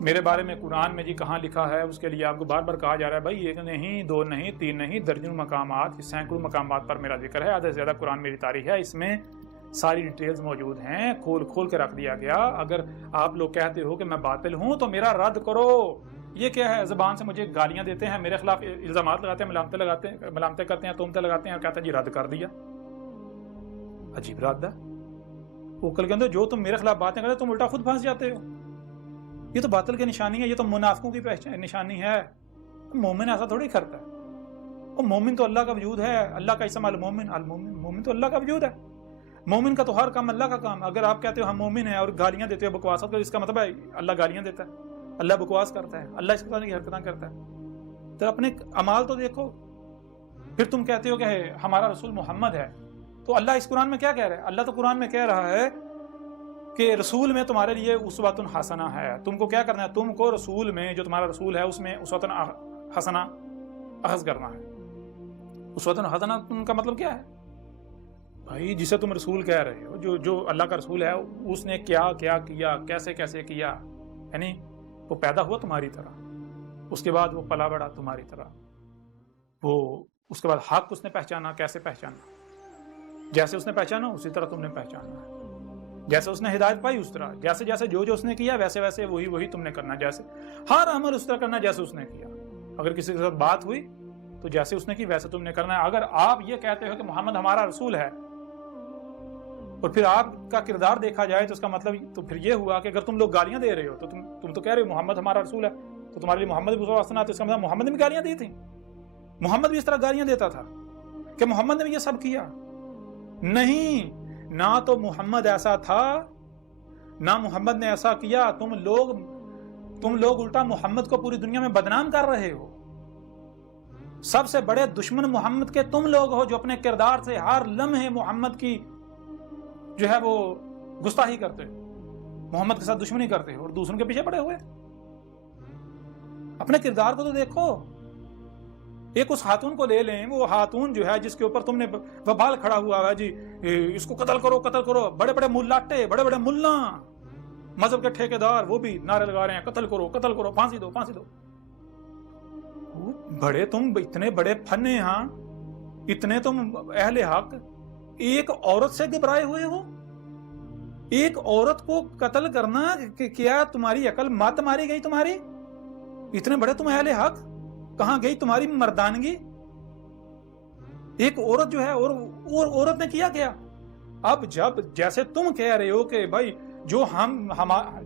میرے بارے میں قرآن میں جی کہاں لکھا ہے، اس کے لیے آپ کو بار بار کہا جا رہا ہے بھائی ایک نہیں، دو نہیں، تین نہیں، درجنوں مقامات، سینکڑوں مقامات پر میرا ذکر ہے، آدھے سے زیادہ قرآن میری تاریخ ہے، اس میں ساری ڈیٹیلز موجود ہیں، کھول کے رکھ دیا گیا۔ اگر آپ لوگ کہتے ہو کہ میں باطل ہوں تو میرا رد کرو۔ یہ کیا ہے؟ زبان سے مجھے گالیاں دیتے ہیں، میرے خلاف الزامات لگاتے ہیں، ملامتیں کرتے ہیں، تہمتیں لگاتے ہیں، اور کہتے ہیں جی رد کر دیا۔ عجیب رد ہے۔ اوکل کے اندر جو تم میرے خلاف باتیں کرتے تم الٹا خود پھنس جاتے ہو۔ یہ تو باطل کی نشانی ہے، یہ تو منافقوں کی نشانی ہے۔ مومن ایسا تھوڑی کرتا ہے۔ وہ مومن تو اللہ کا وجود ہے، اللہ کا اسم المومن، مومن تو اللہ کا وجود ہے۔ مومن کا تو ہر کام اللہ کا کام۔ اگر آپ کہتے ہو ہم مومن ہیں اور گالیاں دیتے ہو، بکواسات کرتے، اس کا مطلب ہے اللہ گالیاں دیتا ہے، اللہ بکواس کرتا ہے، اللہ اس طرح کی حرکتیں کرتا ہے۔ تو اپنے اعمال تو دیکھو۔ پھر تم کہتے ہو کہ ہمارا رسول محمد ہے، تو اللہ اس قرآن میں کیا کہہ رہا ہے؟ اللہ تو قرآن میں کہہ رہا ہے کہ رسول میں تمہارے لیے اسوۃ حسنہ ہے۔ تم کو کیا کرنا ہے؟ تم کو رسول میں، جو تمہارا رسول ہے اس میں اسوۃ حسنہ اخذ کرنا ہے۔ اسوۃ حسنہ تم کا مطلب کیا ہے؟ بھائی جسے تم رسول کہہ رہے ہو، جو اللہ کا رسول ہے، اس نے کیا کیا، کیسے کیا، یعنی وہ پیدا ہوا تمہاری طرح، اس کے بعد وہ پلا بڑا تمہاری طرح، وہ اس کے بعد حق اس نے پہچانا، کیسے پہچانا، جیسے اس نے پہچانا اسی طرح تم نے پہچانا ہے، جیسے اس نے ہدایت پائی اس طرح، جیسے جو اس نے کیا ویسے وہی تم نے کرنا، جیسے ہر عمل اس طرح کرنا جیسے اس نے کیا۔ اگر کسی کے ساتھ بات ہوئی تو جیسے اس نے کی ویسے تم نے کرنا ہے۔ اگر آپ یہ کہتے ہو کہ محمد ہمارا رسول ہے اور پھر آپ کا کردار دیکھا جائے تو اس کا مطلب تو پھر یہ ہوا کہ اگر تم لوگ گالیاں دے رہے ہو تو تم تو کہہ رہے ہو محمد ہمارا رسول ہے، تو تمہارے لیے محمد بھی واسطہ، تو اس کا مطلب محمد نے بھی گالیاں دی تھیں، محمد بھی اس طرح گالیاں دیتا تھا کہ محمد نے بھی یہ سب کیا؟ نہیں، نہ تو محمد ایسا تھا نہ محمد نے ایسا کیا۔ تم لوگ الٹا محمد کو پوری دنیا میں بدنام کر رہے ہو۔ سب سے بڑے دشمن محمد کے تم لوگ ہو، جو اپنے کردار سے ہر لمحے محمد کی جو ہے وہ گستاخی کرتے ہو، محمد کے ساتھ دشمنی کرتے ہو اور دوسروں کے پیچھے پڑے ہوئے۔ اپنے کردار کو تو دیکھو۔ ایک اس خاتون کو لے لیں، وہ خاتون جو ہے جس کے اوپر تم نے وبال کھڑا ہوا ہے جی اس کو قتل کرو، بڑے بڑے ملاٹے، بڑے بڑے ملا، مذہب کے ٹھیکیدار، وہ بھی نعرے لگا رہے ہیں قتل کرو، پھانسی دو۔ بڑے تم اتنے بڑے فنے، ہاں اتنے تم اہل حق، ایک عورت سے گھبرائے ہوئے ہو؟ ایک عورت کو قتل کرنا کہ کیا تمہاری عقل مت ماری گئی تمہاری؟ اتنے بڑے تم اہل حق، کہاں گئی تمہاری مردانگی؟ ایک عورت جو ہے اور عورت نے کیا؟ اب جب جیسے تم کہہ رہے ہو کہ بھائی جو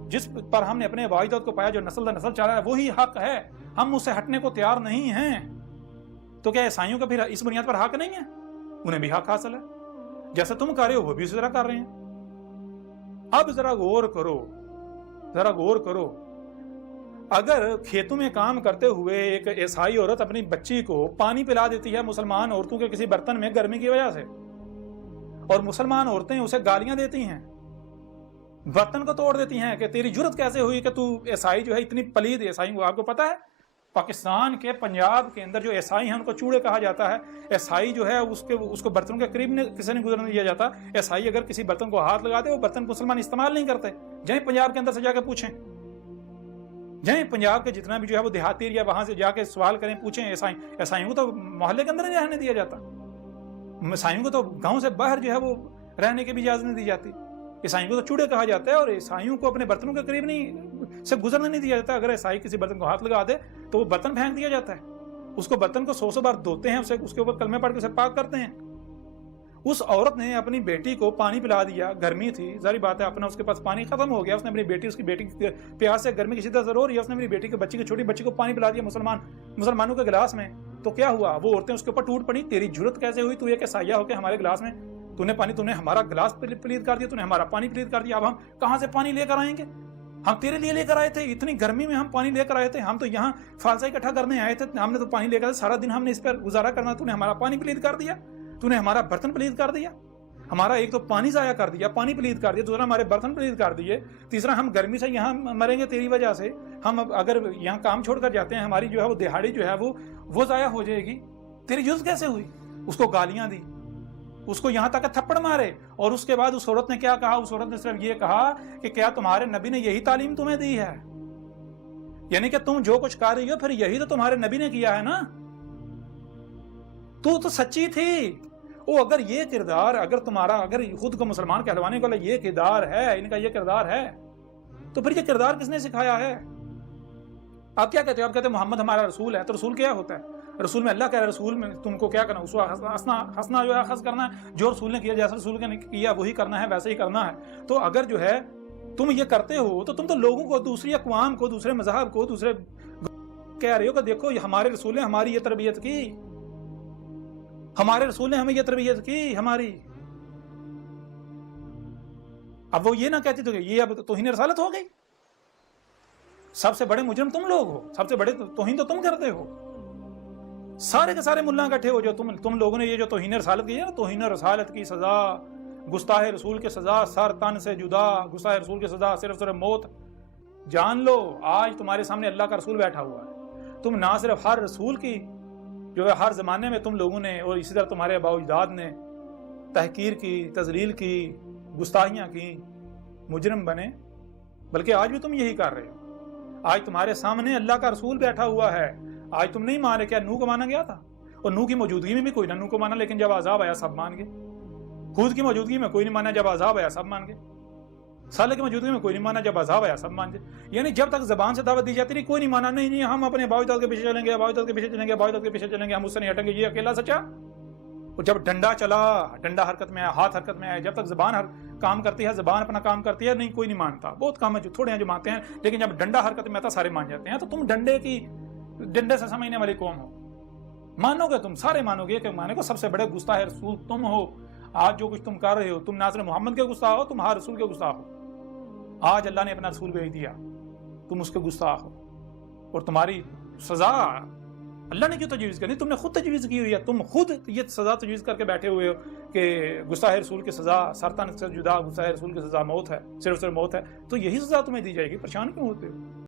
جس پر ہم نے اپنے واحدات کو پایا، جو نسل در نسل چل رہا ہے وہی حق ہے، ہم اس سے ہٹنے کو تیار نہیں ہیں، تو کیا عیسائیوں کا پھر اس بنیاد پر حق نہیں ہے؟ انہیں بھی حق حاصل ہے، جیسے تم کر رہے ہو وہ بھی اسی طرح کر رہے ہیں۔ اب ذرا غور کرو، اگر کھیتوں میں کام کرتے ہوئے ایک عیسائی عورت اپنی بچی کو پانی پلا دیتی ہے مسلمان عورتوں کے کسی برتن میں گرمی کی وجہ سے، اور مسلمان عورتیں اسے گالیاں دیتی ہیں، برتن کو توڑ دیتی ہیں کہ تیری جرت کیسے ہوئی کہ تو عیسائی جو ہے اتنی پلید عیسائی کو، آپ کو پتا ہے پاکستان کے پنجاب کے اندر جو عیسائی ہیں ان کو چوڑے کہا جاتا ہے۔ عیسائی جو ہے اس کو برتنوں کے قریب کسی نے گزرنے دیا جاتا۔ عیسائی اگر کسی برتن کو ہاتھ لگا دے وہ برتن مسلمان استعمال نہیں کرتے۔ جائیں پنجاب کے اندر سے جا کے پوچھیں، جائیں پنجاب کے جتنا بھی جو ہے وہ دیہاتی ایریا وہاں سے جا کے سوال کریں، پوچھیں عیسائیوں کو تو محلے کے اندر نہیں رہنے دیا جاتا، عیسائیوں کو تو گاؤں سے باہر جو ہے وہ رہنے کی بھی اجازت نہیں دی جاتی، عیسائیوں کو تو چوڑے کہا جاتا ہے، اور عیسائیوں کو اپنے برتنوں کے قریب سے گزرنے نہیں دیا جاتا۔ اگر عیسائی کسی برتن کو ہاتھ لگا دے تو وہ برتن پھینک دیا جاتا ہے، اس کو برتن کو 100 بار دھوتے ہیں، اس کے اوپر کلمے پڑھ کے اسے پاک کرتے ہیں۔ اس عورت نے اپنی بیٹی کو پانی پلا دیا، گرمی تھی، ظاہر بات ہے اپنا اس کے پاس پانی ختم ہو گیا، اس کی بیٹی پیاس سے گرمی کی شدت ضرور ہے، اس نے اپنی بچی کی چھوٹی بچی کو پانی پلا دیا مسلمانوں کے گلاس میں، تو کیا ہوا؟ وہ عورتیں اس کے اوپر ٹوٹ پڑی، تیری جرت کیسے ہوئی تو ایک عیسائیہ ہو کے ہمارے گلاس میں تو نے ہمارا گلاس پلید کر دیا، تو نے ہمارا پانی پلید کر دیا، اب ہم کہاں سے پانی لے کر آئیں گے؟ ہم تیرے لیے لے کر آئے تھے، اتنی گرمی میں ہم پانی لے کر آئے تھے، ہم تو یہاں فالسا اکٹھا کرنے آئے تھے، ہم نے تو پانی لے کر سارا دن ہم نے اس پر گزارا کرنا، تو نے ہمارا پانی پلید کر دیا، تو نے ہمارا برتن پلید کر دیا، ہمارا ایک تو پانی ضائع کر دیا، پانی پلید کر دیا، دوسرا ہمارے برتن پلید کر دیے، تیسرا ہم گرمی سے یہاں مریں گے تیری وجہ سے، ہم اگر یہاں کام چھوڑ کر جاتے ہیں ہماری جو ہے وہ دہاڑی جو ہے وہ ضائع ہو جائے گی۔ تیری جز کیسے ہوئی؟ اس کو گالیاں دی، اس کو یہاں تک تھپڑ مارے، اور اس کے بعد اس عورت نے کیا کہا؟ اس عورت نے صرف یہ کہا کہ کیا تمہارے نبی نے یہی تعلیم تمہیں دی ہے؟ یعنی کہ تم جو کچھ کر رہی ہو پھر یہی تو تمہارے نبی نے کیا ہے نا. تو سچی تھی. وہ اگر یہ کردار اگر خود کو مسلمان کہلوانے کا یہ کردار ہے، ان کا یہ کردار ہے، تو پھر یہ کردار کس نے سکھایا ہے؟ آپ کیا کہتے ہو؟ آپ کہتے ہیں محمد ہمارا رسول ہے. تو رسول کیا ہوتا ہے؟ رسول میں اللہ کہہ رہا ہے رسول میں تم کو کیا کرنا، اس کو ہنسنا جو ہے اخذ کرنا ہے، جو رسول نے کیا جیسا رسول نے کیا وہی کرنا ہے، ویسے ہی کرنا ہے. تو اگر جو ہے تم یہ کرتے ہو تو تم تو لوگوں کو، دوسری اقوام کو، دوسرے مذہب کو، دوسرے کہہ رہے ہو کہ دیکھو یہ ہمارے رسول نے ہماری یہ تربیت کی، ہمارے رسول نے ہمیں یہ تربیت کی ہماری. اب وہ یہ نہ کہتی تو یہ اب توہین رسالت ہو گئی. سب سے بڑے مجرم تم لوگ ہو، سب سے بڑے توہین تو تم کرتے ہو. سارے کے سارے ملا اکٹھے ہو جو تم لوگوں نے یہ جو توہین رسالت کی ہے نا، توہین رسالت کی سزا، گستاخ رسول کی سزا سر تن سے جدا، گستاخ رسول کی سزا صرف موت. جان لو آج تمہارے سامنے اللہ کا رسول بیٹھا ہوا ہے. تم نہ صرف ہر رسول کی جو ہے ہر زمانے میں تم لوگوں نے اور اسی طرح تمہارے آباء و اجداد نے تحقیر کی، تذلیل کی، گستاخیاں کی، مجرم بنے، بلکہ آج بھی تم یہی کر رہے ہو. آج تمہارے سامنے اللہ کا رسول بیٹھا ہوا ہے. آج تم نہیں مان رہے. کیا نوح کو مانا گیا تھا؟ اور نوح کی موجودگی میں بھی کوئی نہ نوح کو مانا، لیکن جب عذاب آیا سب مان گئے. خود کی موجودگی میں کوئی نہیں مانا، جب عذاب آیا سب مان گئے. صالح کی موجودگی میں کوئی نہیں مانا، جب عذاب آیا سب مان گئے. یعنی جب تک زبان سے دعوت دی جاتی رہی کوئی نہیں مانا. نہیں ہم اپنے آباء و اجداد کے پیچھے چلیں گے، آباء و اجداد کے پیچھے چلیں گے، آباء و اجداد کے پیچھے چلیں گے، ہم اس سے نہیں ہٹیں گے، یہ اکیلا سچا. اور جب ڈنڈا چلا، ڈنڈا حرکت میں آیا، ہاتھ حرکت میں آیا، جب تک زبان کام کرتی ہے، زبان اپنا کام کرتی ہے، نہیں کوئی نہیں مانتا. بہت کام ہے جو تھوڑے ہیں جو مانتے ہیں، لیکن جب ڈنڈا حرکت میں آتا سارے مان جاتے ہیں. تو تم ڈنڈے سے سمجھنے والی قوم ہو. مانو گے تم، سارے مانو گے کہ مانے کو سب سے بڑے گستاخ رسول تم ہو. آج جو کچھ تم کر رہے ہو، تم نہ صرف محمد کے گستاخ ہو، تم ہر رسول کے گستاخ ہو. آج اللہ نے اپنا رسول بھیج دیا، تم اس کے گستاخ ہو. اور تمہاری سزا اللہ نے کیوں تجویز کرنی؟ تم نے خود تجویز کی ہوئی ہے. تم خود یہ سزا تجویز کر کے بیٹھے ہوئے ہو کہ گستاخ رسول کی سزا سرطان سے جدا، گستاخ رسول کی سزا موت ہے، صرف موت ہے. تو یہی سزا تمہیں دی جائے گی. پریشان کیوں ہوتے ہو؟